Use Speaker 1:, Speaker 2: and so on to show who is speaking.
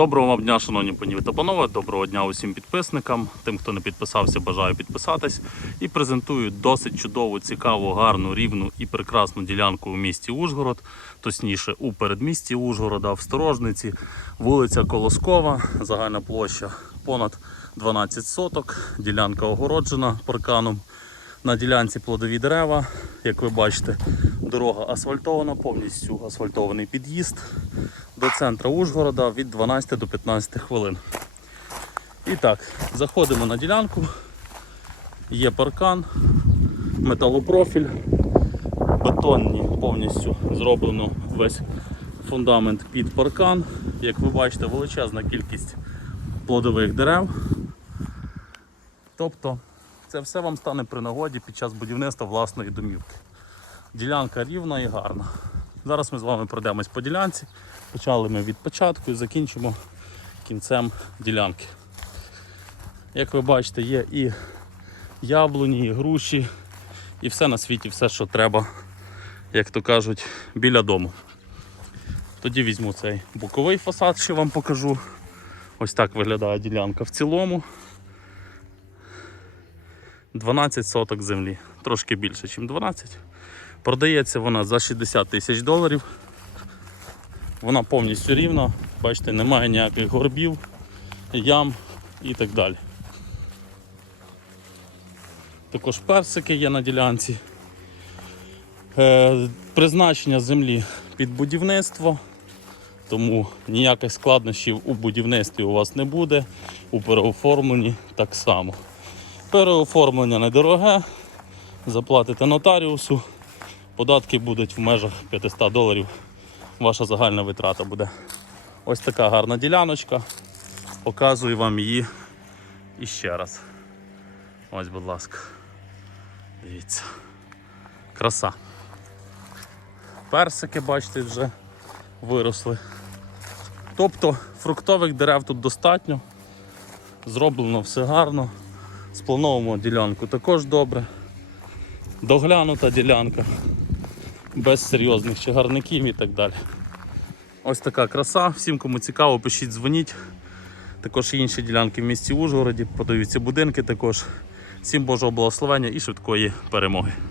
Speaker 1: Доброго вам дня, шановні пані та панове. Доброго дня усім підписникам. Тим, хто не підписався, бажаю підписатись. І презентую досить чудову, цікаву, гарну, рівну і прекрасну ділянку у місті Ужгород, точніше у передмісті Ужгорода, в Сторожниці, вулиця Колоскова, загальна площа понад 12 соток. Ділянка огороджена парканом. На ділянці плодові дерева, як ви бачите, дорога асфальтована, повністю асфальтований під'їзд до центру Ужгорода від 12 до 15 хвилин. І так, заходимо на ділянку. Є паркан, металопрофіль, бетонні повністю зроблено весь фундамент під паркан. Як ви бачите, величезна кількість плодових дерев. Тобто це все вам стане при нагоді під час будівництва власної домівки. Ділянка рівна і гарна. Зараз ми з вами пройдемось по ділянці. Почали ми від початку і закінчимо кінцем ділянки. Як ви бачите, є і яблуні, і груші, і все на світі, все, що треба, як то кажуть, біля дому. Тоді візьму цей боковий фасад, ще вам покажу. Ось так виглядає ділянка в цілому. 12 соток землі, трошки більше, ніж 12. Продається вона за 60 тисяч доларів. Вона повністю рівна, бачите, немає ніяких горбів, ям і так далі. Також персики є на ділянці. Е, призначення землі під будівництво, тому ніяких складнощів у будівництві у вас не буде, у переоформленні так само. Переоформлення недороге, заплатите нотаріусу, податки будуть в межах 500 доларів. Ваша загальна витрата буде. Ось така гарна діляночка. Показую вам її іще раз. Ось, будь ласка. Дивіться. Краса. Персики, бачите, вже виросли. Тобто фруктових дерев тут достатньо. Зроблено все гарно. Сплановуємо ділянку також добре. Доглянута ділянка, без серйозних чагарників і так далі. Ось така краса. Всім, кому цікаво, пишіть, дзвоніть. Також інші ділянки в місті Ужгороді, подаються будинки також. Всім Божого благословення і швидкої перемоги.